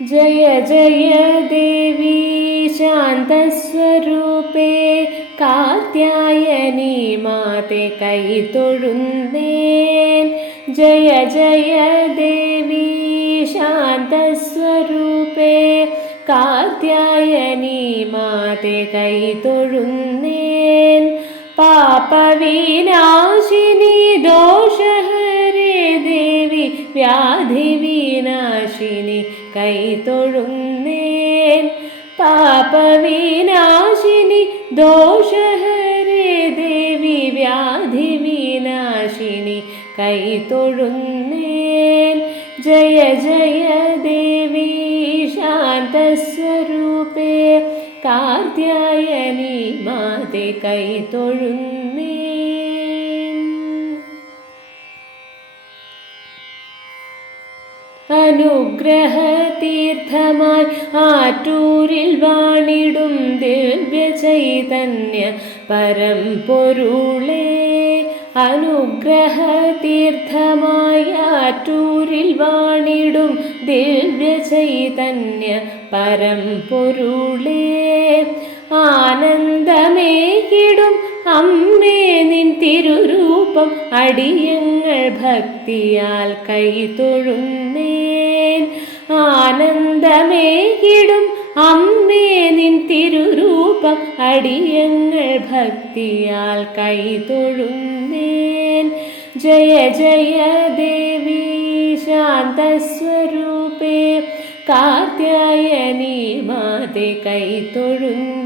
ജയ ജയ ദേവി शान्तस्वरूपे कात्यायनी माते कै തൊഴുന്നേൻ ജയ ജയ ദേവി शान्तस्वरूपे कात्यायनी माते कै തൊഴുന്നേൻ പാപവിനാശിനി दोषहरे ദേവി വ്യാധിവിനാശിനി കൈ തൊഴുന്നേൻ. പാപവിനാശിനി ദോഷഹരേ ദേവി വ്യാധിവിനാശിനി കൈ തൊഴുന്നേൻ. ജയ ജയ ദേവി ശാന്തസ്വരൂപേ കാർത്യായനി മാതെ കൈ അനുഗ്രഹ തീർത്ഥമായി ആറ്റൂരിൽ വാണിടും ദിവ്യചൈതന്യ പരം പൊരുളേ. അനുഗ്രഹ തീർത്ഥമായി ആറ്റൂരിൽ വാണിടും ദിവ്യചൈതന്യ പരം പൊരുളേ. ആനന്ദമേകിടും അമ്മേ നിൻ തിരുരൂപം അടിയങ്ങൾ ഭക്തിയാൽ കൈ തൊഴുന്നേൻ. ആനന്ദമേകിടും അമ്മേ നിൻ തിരുരൂപം അടിയങ്ങൾ ഭക്തിയാൽ കൈ തൊഴുന്നേൻ. ജയ ജയ ദേവി ശാന്തസ്വരൂപേ കാത്യായനി മാതെ കൈ തൊഴുന്നേൻ.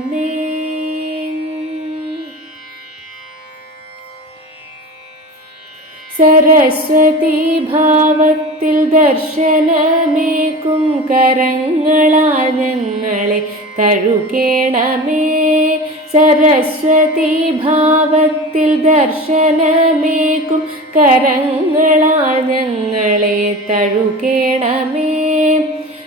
സരസ്വതി ഭാവത്തിൽ ദർശനമേക്കും കരങ്ങളാൽ ഞങ്ങളെ തഴുകേണമേ. സരസ്വതി ഭാവത്തിൽ ദർശനമേക്കും കരങ്ങളാൽ ഞങ്ങളെ തഴുകേണമേ.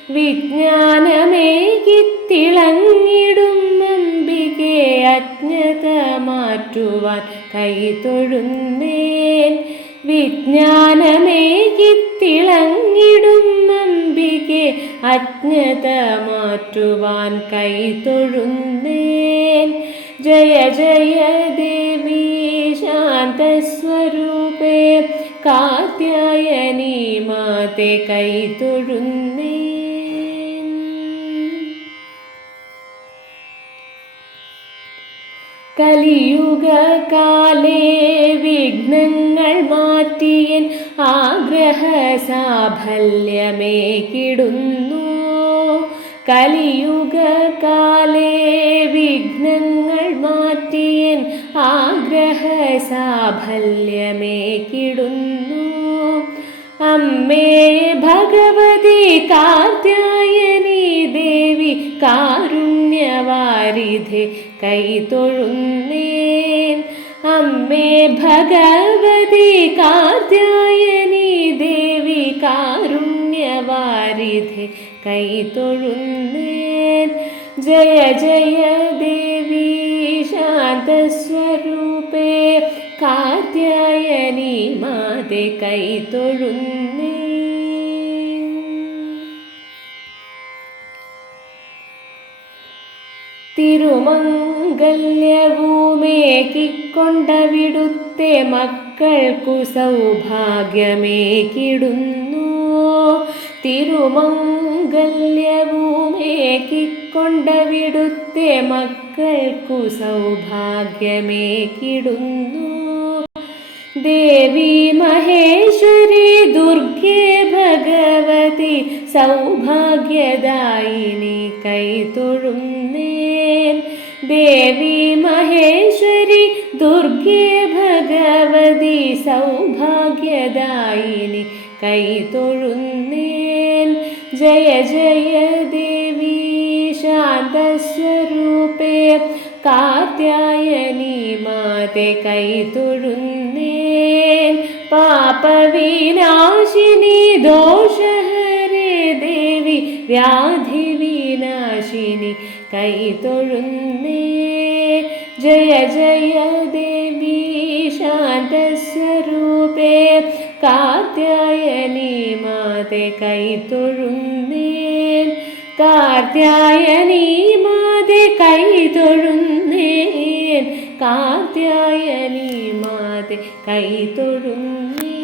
വിജ്ഞാനമേകിത്തിളങ്ങിടും നമ്പികെ അജ്ഞത മാറ്റുവാൻ കൈ തൊഴുന്നേൻ വിജ്ഞാനമേകി തിളങ്ങിടും അമ്പികെ അജ്ഞത മാറ്റുവാൻ കൈ തൊഴുന്നേൻ. ജയ ജയ ദേവി ശാന്തസ്വരൂപേ കാത്യായനി മാതെ കൈ കലിയുഗകാലേ വിഘ്നങ്ങൾ മാറ്റിയൻ ആഗ്രഹ സാഫല്യമേ കിടുന്നു. കലിയുഗകാലേ വിഘ്നങ്ങൾ മാറ്റിയൻ ആഗ്രഹ സാഫല്യമേ കിടുന്നു. അമ്മേ ഭഗവതി കാർത്യായനി ദേവി കാരുണ്യവാരിധെ കൈ തൊഴുന്നേൻ. അമ്മേ ഭഗവതി കാത്യായനി ദേവി കാരുണ്യവാരിധെ കൈ തൊഴുന്നേൻ. ജയ ജയ ദേവി ശാന്തസ്വരൂപേ കാത്യായനി മാതെ കൈ തൊഴുന്നേ തിരുമംഗല്യവുമേകിക്കൊണ്ടവിടുത്തെ മക്കൾക്കു സൗഭാഗ്യമേകിടുന്നു. തിരുമംഗല്യവുമേക്കിക്കൊണ്ടവിടുത്തെ മക്കൾക്കു സൗഭാഗ്യമേകിടുന്നു. ദേവി മഹേശ്വരി ദുർഗേ ഭഗവതി സൗഭാഗ്യദായിനി കൈ തൊഴുന്നേൻ ദേവി മഹേശ്വരി ദുർഗേ ഭഗവതി സൗഭാഗ്യദായിനി കൈ തൊഴുന്നേൻ ജയ ജയ ദേവി ശാന്തസ്വരൂപേ കാർത്യായനി മാതെ കൈ തൊഴുന്നേൻ പാപവിനാശിനി ദോഷഹരേ ദേവി വ്യാധി കാമാക്ഷിനി കൈ തൊഴുന്നേ. ജയ ജയ ദേവി ശാന്തസ്വരൂപേ കാത്യായനി മാതേ കൈ തൊഴുന്നേ. കാർത്യായനി മാതെ കൈ തൊഴുന്നേൻ കാർത്യായനി മാതെ കൈ തൊഴുന്നേ.